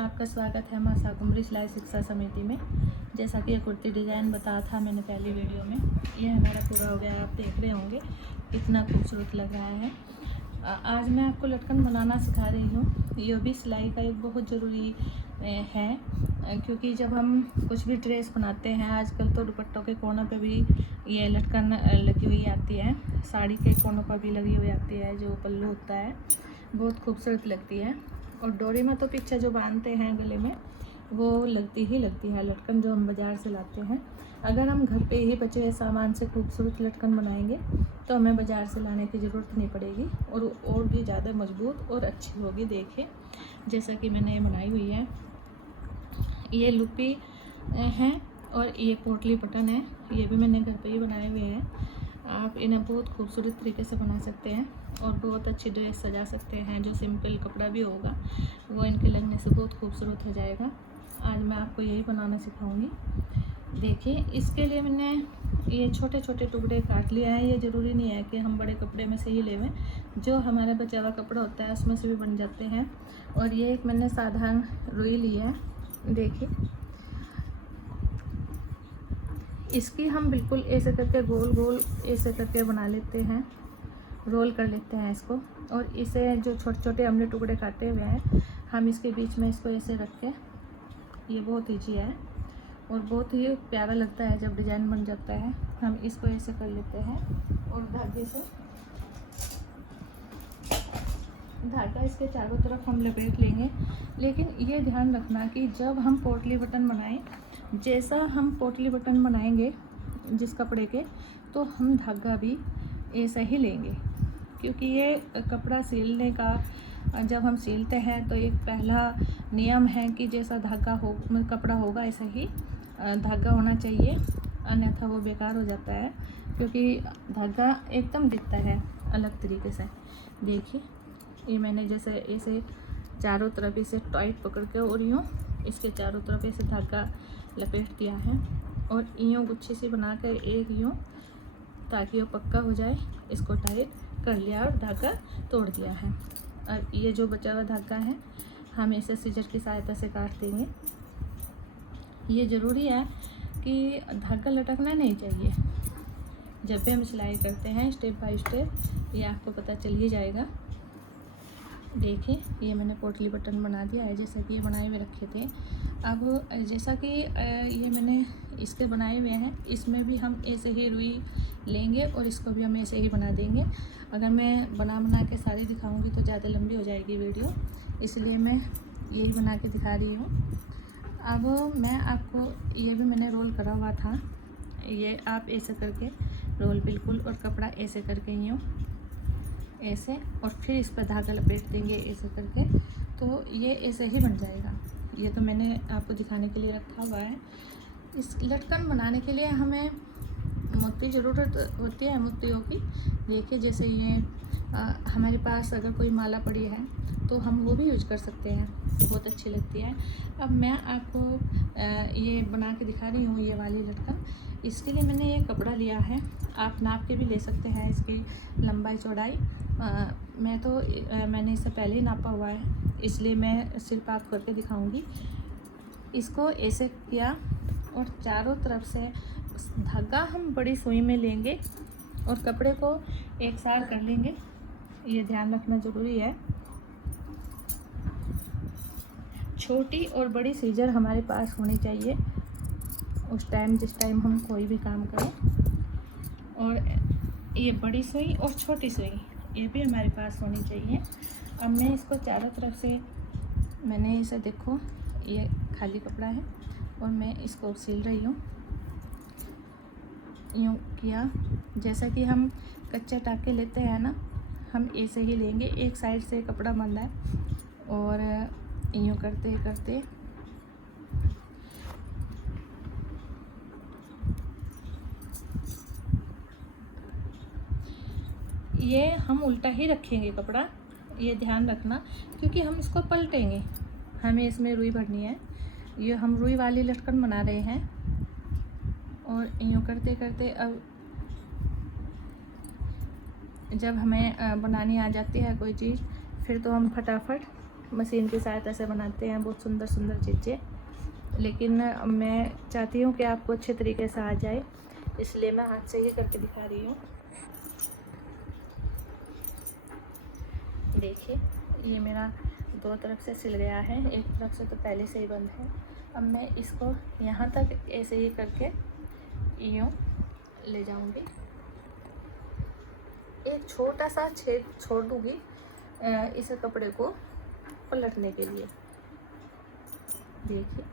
आपका स्वागत है मां शाकुंभरी सिलाई शिक्षा समिति में। जैसा कि ये कुर्ती डिज़ाइन बताया था मैंने पहली वीडियो में, ये हमारा पूरा हो गया। आप देख रहे होंगे कितना खूबसूरत लग रहा है। आज मैं आपको लटकन बनाना सिखा रही हूँ। ये भी सिलाई का एक बहुत ज़रूरी है, क्योंकि जब हम कुछ भी ड्रेस बनाते हैं आजकल तो दुपट्टों के कोनों पे भी ये लटकन लगी हुई आती है, साड़ी के कोनों पर भी लगी हुई आती है। जो पल्लू होता है बहुत खूबसूरत लगती है। और डोरी में तो पीछे जो बांधते हैं गले में वो लगती ही लगती है लटकन, जो हम बाज़ार से लाते हैं। अगर हम घर पे ही बचे हुए सामान से खूबसूरत लटकन बनाएंगे तो हमें बाज़ार से लाने की ज़रूरत नहीं पड़ेगी और भी ज़्यादा मजबूत और अच्छी होगी। देखिए जैसा कि मैंने ये बनाई हुई है, ये लुपी है और ये पोटली बटन है। ये भी मैंने घर पे ही बनाए हुए हैं। आप इन्हें बहुत खूबसूरत तरीके से बना सकते हैं और बहुत अच्छी ड्रेस सजा सकते हैं। जो सिंपल कपड़ा भी होगा वो इनके लगने से बहुत खूबसूरत हो जाएगा। आज मैं आपको यही बनाना सिखाऊंगी। देखिए इसके लिए मैंने ये छोटे छोटे टुकड़े काट लिया है। ये ज़रूरी नहीं है कि हम बड़े कपड़े में से ही लेवें, जो हमारा बचा हुआ कपड़ा होता है उसमें से भी बन जाते हैं। और ये एक मैंने साधारण रुई ली है। देखिए इसकी हम बिल्कुल ऐसे करके गोल गोल ऐसे करके बना लेते हैं, रोल कर लेते हैं इसको। और इसे जो छोटे छोटे हमने टुकड़े काटे हुए हैं हम इसके बीच में इसको ऐसे रख के, ये बहुत ईजी है और बहुत ही प्यारा लगता है जब डिज़ाइन बन जाता है। हम इसको ऐसे कर लेते हैं और धागे से धागा इसके चारों तरफ हम लपेट लेंगे। लेकिन ये ध्यान रखना कि जब हम पोटली बटन बनाएं, जैसा हम पोटली बटन बनाएंगे जिस कपड़े के, तो हम धागा भी ऐसा ही लेंगे। क्योंकि ये कपड़ा सिलने का जब हम सिलते हैं तो एक पहला नियम है कि जैसा धागा हो कपड़ा होगा ऐसा ही धागा होना चाहिए, अन्यथा वो बेकार हो जाता है। क्योंकि धागा एकदम दिखता है अलग तरीके से। देखिए ये मैंने जैसे ऐसे चारों तरफ इसे टाइट पकड़ के और यूँ इसके चारों तरफ ऐसे धागा लपेट दिया है और यूँ गुच्छी सी बना कर एक यूँ, ताकि वो पक्का हो जाए, इसको टाइट कर लिया और धागा तोड़ दिया है। और ये जो बचा हुआ धागा है हम इसे सीजर की सहायता से काट देंगे। ये ज़रूरी है कि धागा लटकना नहीं चाहिए। जब भी हम सिलाई करते हैं स्टेप बाय स्टेप ये आपको पता चल ही जाएगा। देखिए ये मैंने पोटली बटन बना दिया है जैसा कि ये बनाए हुए रखे थे। अब जैसा कि ये मैंने इसके बनाए हुए हैं, इसमें भी हम ऐसे ही रुई लेंगे और इसको भी हम ऐसे ही बना देंगे। अगर मैं बना के सारी दिखाऊंगी तो ज़्यादा लंबी हो जाएगी वीडियो, इसलिए मैं यही बना के दिखा रही हूँ। अब मैं आपको, ये भी मैंने रोल करा हुआ था, ये आप ऐसे करके रोल बिल्कुल, और कपड़ा ऐसे करके यूँ ऐसे, और फिर इस पर धागा लपेट देंगे ऐसे करके, तो ये ऐसे ही बन जाएगा। ये तो मैंने आपको दिखाने के लिए रखा हुआ है। इस लटकन बनाने के लिए हमें मोती ज़रूरत होती है, मोतियों की। देखिए जैसे ये हमारे पास अगर कोई माला पड़ी है तो हम वो भी यूज कर सकते हैं, बहुत अच्छी लगती है। अब मैं आपको ये बना के दिखा रही हूँ ये वाली लटकन। इसके लिए मैंने ये कपड़ा लिया है, आप नाप के भी ले सकते हैं इसकी लंबाई चौड़ाई। मैंने इससे पहले ही नापा हुआ है, इसलिए मैं सिर्फ आप करके दिखाऊंगी। इसको ऐसे किया और चारों तरफ से धागा हम बड़ी सुई में लेंगे और कपड़े को एक साथ कर लेंगे। ये ध्यान रखना ज़रूरी है। छोटी और बड़ी सीजर हमारे पास होनी चाहिए उस टाइम जिस टाइम हम कोई भी काम करें। और ये बड़ी सुई और छोटी सुई ये भी हमारे पास होनी चाहिए। अब मैं इसको चारों तरफ से, मैंने इसे देखो ये खाली कपड़ा है और मैं इसको सिल रही हूँ। यूँ किया, जैसा कि हम कच्चे टाके लेते हैं ना, हम ऐसे ही लेंगे। एक साइड से कपड़ा बांधा है और यूँ करते करते ये हम उल्टा ही रखेंगे कपड़ा, ये ध्यान रखना, क्योंकि हम इसको पलटेंगे। हमें इसमें रुई भरनी है। ये हम रुई वाली लटकन बना रहे हैं और यूँ करते करते अब जब हमें बनानी आ जाती है कोई चीज़, फिर तो हम फटाफट मशीन की सहायता से बनाते हैं बहुत सुंदर सुंदर चीज़ें, लेकिन मैं चाहती हूँ कि आपको अच्छे तरीके से आ जाए, इसलिए मैं हाथ से ही करके दिखा रही हूँ। देखिए ये मेरा दो तरफ से सिल गया है, एक तरफ से तो पहले से ही बंद है। अब मैं इसको यहाँ तक ऐसे ही करके यूँ ले जाऊँगी, एक छोटा सा छेद छोड़ दूँगी इस कपड़े को पलटने के लिए। देखिए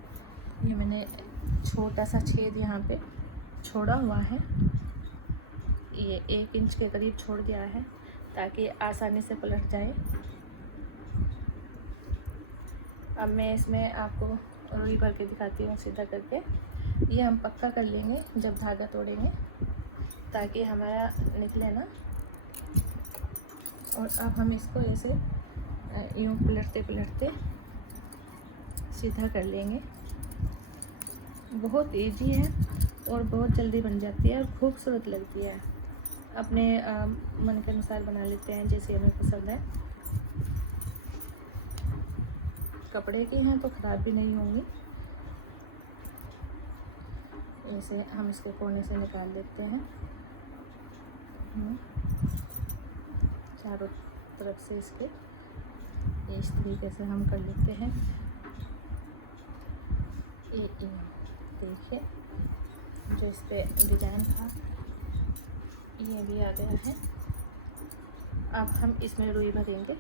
ये मैंने छोटा सा छेद यहाँ पे छोड़ा हुआ है, ये 1 इंच के करीब छोड़ दिया है ताकि आसानी से पलट जाए। अब मैं इसमें आपको रुई भर के दिखाती हूँ सीधा करके। ये हम पक्का कर लेंगे जब धागा तोड़ेंगे ताकि हमारा निकले ना। और अब हम इसको ऐसे यूँ पलटते पलटते सीधा कर लेंगे। बहुत इजी है और बहुत जल्दी बन जाती है और खूबसूरत लगती है। अपने मन के अनुसार बना लेते हैं जैसे हमें पसंद है। कपड़े की हैं तो ख़राब भी नहीं होंगी। ऐसे हम इसके कोने से निकाल लेते हैं, चारों तरफ से इसके इस तरीके से हम कर लेते हैं। ये देखिए जो इस पे डिजाइन था ये भी आ गया है। अब हम इसमें रुई भरेंगे,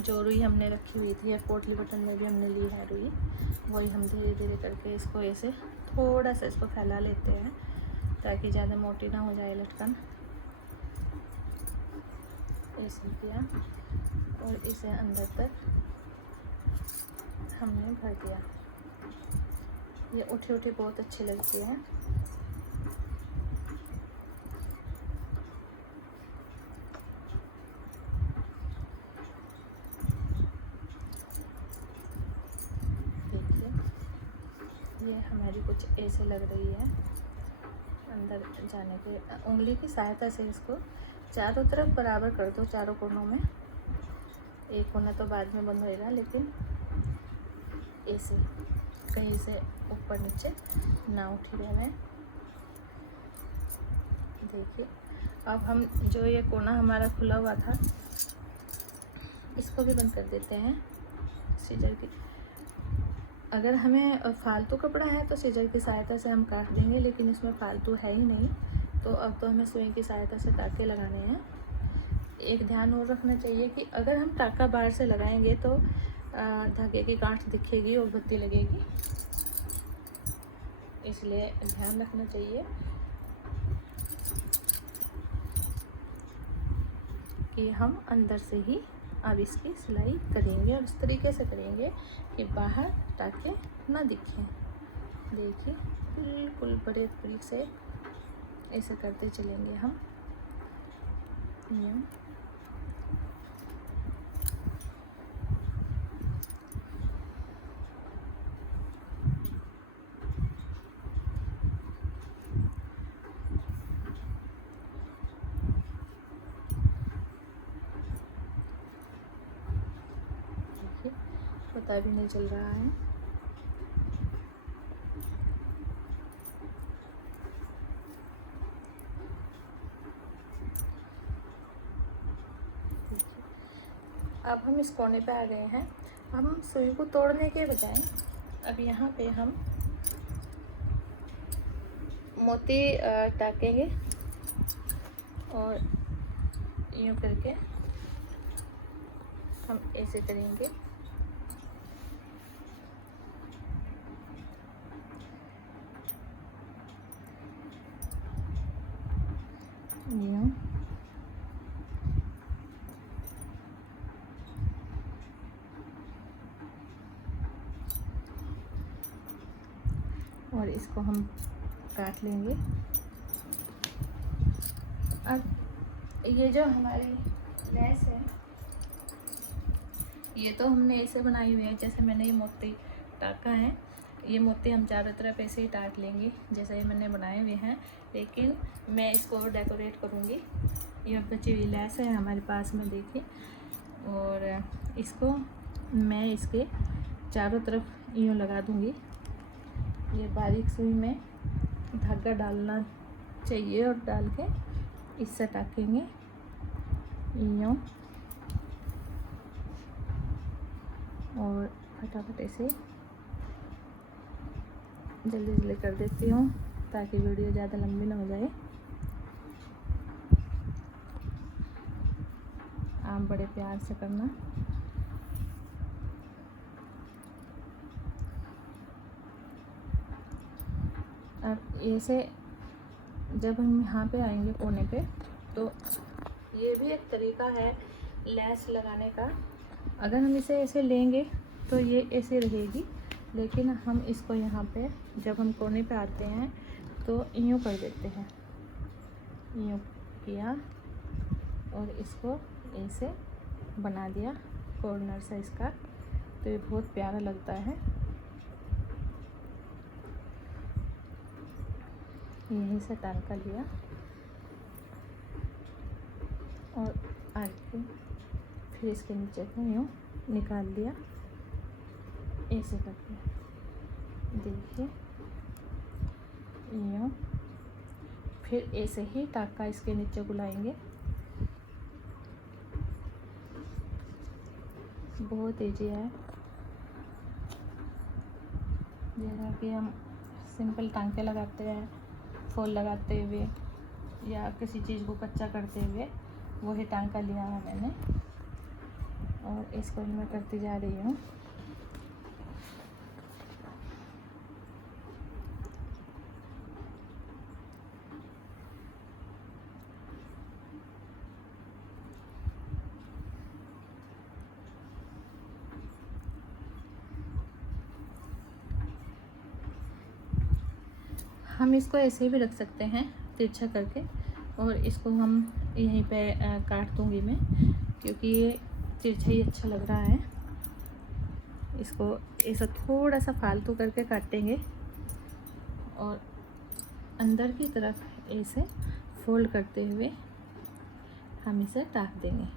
जो रुई हमने रखी हुई थी, पोटली बटन में भी हमने ली है रुई, वही हम धीरे धीरे करके इसको ऐसे थोड़ा सा इसको फैला लेते हैं ताकि ज़्यादा मोटी ना हो जाए लटकन। ऐसे किया और इसे अंदर तक हमने भर दिया। ये उठी उठी बहुत अच्छी लगती है। देखिए ये हमारी कुछ ऐसे लग रही है। अंदर जाने के उंगली की सहायता से इसको चारों तरफ बराबर कर दो, चारों कोनों में। एक कोना तो बाद में बंद होएगा, लेकिन ऐसे कहीं से ऊपर नीचे ना उठी रहे। देखिए अब हम जो ये कोना हमारा खुला हुआ था इसको भी बंद कर देते हैं सीजर की। अगर हमें फालतू कपड़ा है तो सीजर की सहायता से हम काट देंगे, लेकिन इसमें फालतू है ही नहीं, तो अब तो हमें सुई की सहायता से टाँके लगाने हैं। एक ध्यान और रखना चाहिए कि अगर हम टाँका बाहर से लगाएंगे तो धागे की गांठ दिखेगी और बत्ती लगेगी, इसलिए ध्यान रखना चाहिए कि हम अंदर से ही अब इसकी सिलाई करेंगे और इस तरीके से करेंगे कि बाहर टाँके ना दिखें। देखिए बिल्कुल बड़े तरीके से ऐसे करते चलेंगे हम। पता भी नहीं चल रहा है। अब हम इस कोने पे आ गए हैं। हम सुई को तोड़ने के बजाय अब यहाँ पे हम मोती टाँकेंगे और यूँ करके हम ऐसे करेंगे। और इसको हम काट लेंगे। अब ये जो हमारी लेस है ये तो हमने ऐसे बनाई हुई है, जैसे मैंने ये मोती टाँका है, ये मोती हम चारों तरफ ऐसे ही टाँक लेंगे जैसे ये मैंने बनाए हुए हैं, लेकिन मैं इसको और डेकोरेट करूँगी। ये बची हुई लेस है हमारे पास में, देखिए और इसको मैं इसके चारों तरफ यूँ लगा दूँगी। ये बारीक सुई में धागा डालना चाहिए और डाल के इससे टाकेंगे यूँ, और फटाफट ऐसे जल्दी जल्दी कर देती हूँ ताकि वीडियो ज़्यादा लंबी ना हो जाए। आप बड़े प्यार से करना। अब ऐसे जब हम यहाँ पे आएंगे कोने पे, तो ये भी एक तरीका है लेस लगाने का। अगर हम इसे ऐसे लेंगे तो ये ऐसे रहेगी, लेकिन हम इसको यहाँ पे जब हम कोने पे आते हैं तो यूँ कर देते हैं, यूँ किया और इसको ऐसे बना दिया कॉर्नर से इसका, तो ये बहुत प्यारा लगता है। यहीं से टांका लिया और आगे फिर इसके नीचे को यूँ निकाल दिया, ऐसे करके देखिए यूँ। फिर ऐसे ही टाका इसके नीचे बुलाएंगे। बहुत ईजी है, जैसा कि हम सिंपल टांके लगाते हैं फॉल लगाते हुए या किसी चीज़ को कच्चा करते हुए, वही टांका लिया है मैंने और इसको मैं करती जा रही हूँ। हम इसको ऐसे भी रख सकते हैं तिरछा करके, और इसको हम यहीं पे काट दूँगी मैं, क्योंकि ये तिरछा ही अच्छा लग रहा है। इसको ऐसा थोड़ा सा फालतू करके काटेंगे और अंदर की तरफ ऐसे फोल्ड करते हुए हम इसे टाक देंगे।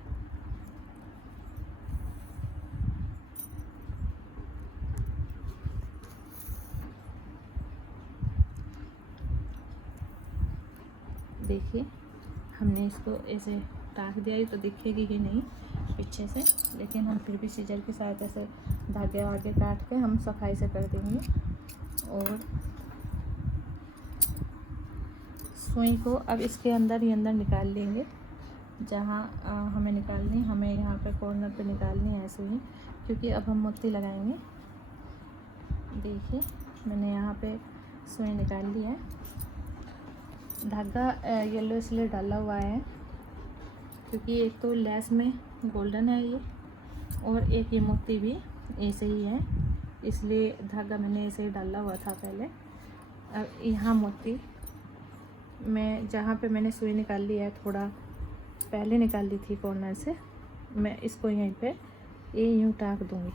देखिए हमने इसको ऐसे टाक दिया, ही तो दिखेगी ही नहीं पीछे से, लेकिन हम फिर भी सीजर की सहायता से धागे वागे काट के हम सफाई से कर देंगे। और सुई को अब इसके अंदर ही अंदर निकाल लेंगे, जहाँ हमें निकालनी, हमें यहाँ पे कॉर्नर पे निकालनी है सुई, क्योंकि अब हम मोती लगाएंगे। देखिए मैंने यहाँ पे सुई निकाल ली है। धागा येलो इसलिए डाला हुआ है क्योंकि एक तो लेस में गोल्डन है ये, और एक ये मोती भी ऐसे ही है, इसलिए धागा मैंने ऐसे ही डाला हुआ था पहले। अब यहाँ मोती मैं जहाँ पे मैंने सुई निकाल ली है, थोड़ा पहले निकाल ली थी कॉर्नर से, मैं इसको यहीं पे ये यूँ टाक दूँगी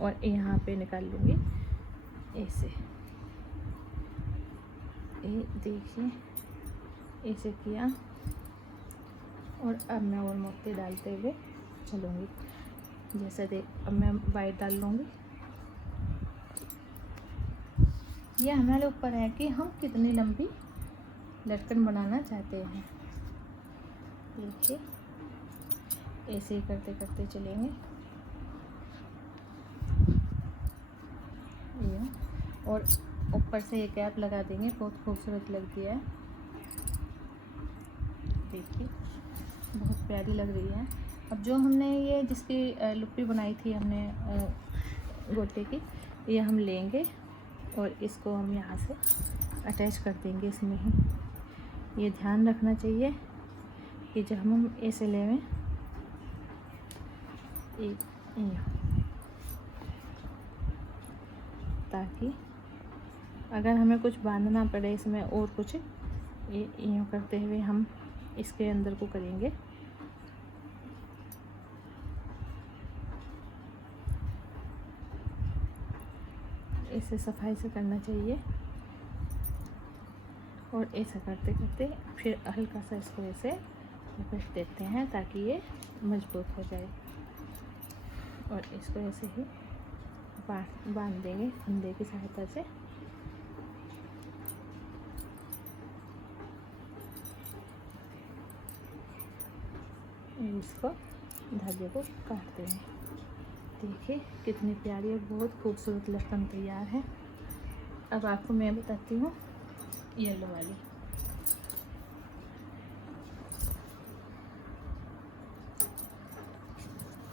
और यहाँ पे निकाल लूँगी ऐसे। ये देखिए ऐसे किया, और अब मैं और मोती डालते हुए चलूँगी। जैसे देख, अब मैं वाइट डाल लूँगी। ये हमारे ऊपर है कि हम कितनी लंबी लटकन बनाना चाहते हैं। देखिए ऐसे ही करते करते चलेंगे। ये और ऊपर से ये कैप लगा देंगे, बहुत खूबसूरत लगती है। देखिए बहुत प्यारी लग रही है। अब जो हमने ये जिसकी लुप्पी बनाई थी हमने गोटे की, ये हम लेंगे और इसको हम यहाँ से अटैच कर देंगे इसमें ही। ये ध्यान रखना चाहिए कि जब हम ऐसे लेवें ताकि अगर हमें कुछ बांधना पड़े इसमें और कुछ, ये यूँ करते हुए हम इसके अंदर को करेंगे। इसे सफाई से करना चाहिए, और ऐसा करते करते फिर हल्का सा इसको ऐसे लपेट देते हैं ताकि ये मजबूत हो जाए। और इसको ऐसे ही बांध देंगे फंदे की सहायता से। इसको धागे को काट देंगे। देखिए कितनी प्यारी और बहुत खूबसूरत लटकन तैयार है। अब आपको मैं बताती हूँ येलो वाली।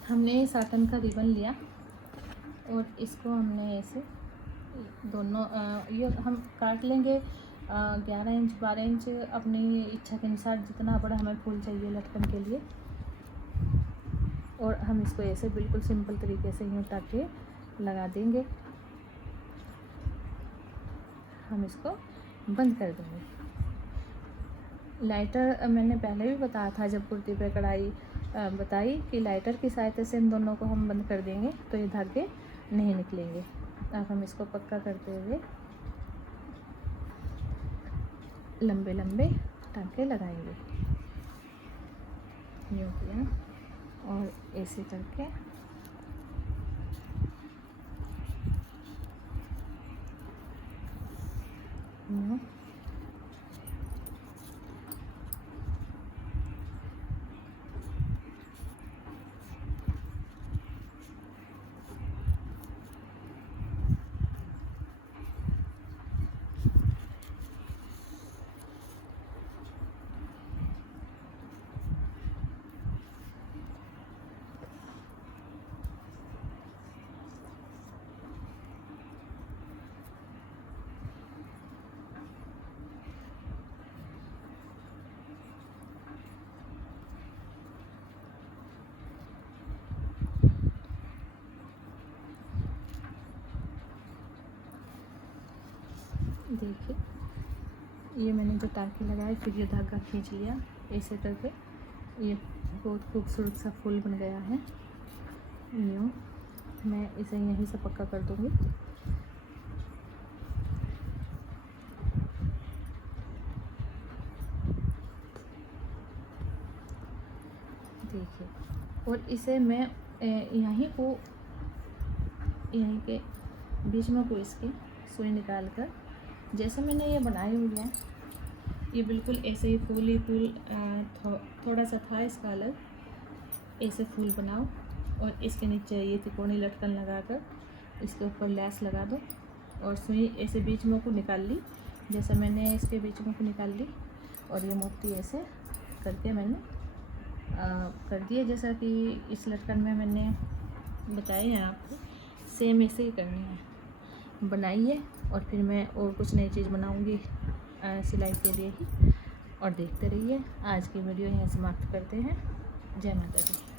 हमने साटन का रिबन लिया और इसको हमने ऐसे दोनों ये हम काट लेंगे 11 इंच 12 इंच अपनी इच्छा के अनुसार, जितना बड़ा हमें फूल चाहिए लटकन के लिए। और हम इसको ऐसे बिल्कुल सिंपल तरीके से यूँ टाके लगा देंगे। हम इसको बंद कर देंगे। लाइटर मैंने पहले भी बताया था जब कुर्ती पे कढ़ाई बताई कि लाइटर की सहायता से इन दोनों को हम बंद कर देंगे तो ये धागे नहीं निकलेंगे। अब हम इसको पक्का करते हुए लंबे लंबे टाँके लगाएंगे। यूँ किया और ऐसे करके यूँ देखिए ये मैंने जो टाँके लगाए फिर ये धागा खींच लिया ऐसे करके। ये बहुत खूबसूरत सा फूल बन गया है। यूँ मैं इसे यहीं से पक्का कर दूँगी। देखिए और इसे मैं यहीं के बीच में को इसके सुई निकाल कर, जैसे मैंने ये बनाई हुई है ये बिल्कुल ऐसे ही फूल थोड़ा सा था इसका अलग, ऐसे फूल बनाओ और इसके नीचे ये तिकोनी लटकन लगाकर इसके ऊपर लैस लगा दो और सुई ऐसे बीच में को निकाल ली, जैसे मैंने इसके बीच में को निकाल ली और ये मोती ऐसे करके मैंने कर दिए जैसा कि इस लटकन में मैंने बताया है आपको। सेम ऐसे ही करनी है, बनाइए और फिर मैं और कुछ नई चीज़ बनाऊंगी सिलाई के लिए ही, और देखते रहिए। आज की वीडियो यहाँ समाप्त करते हैं। जय माता दी।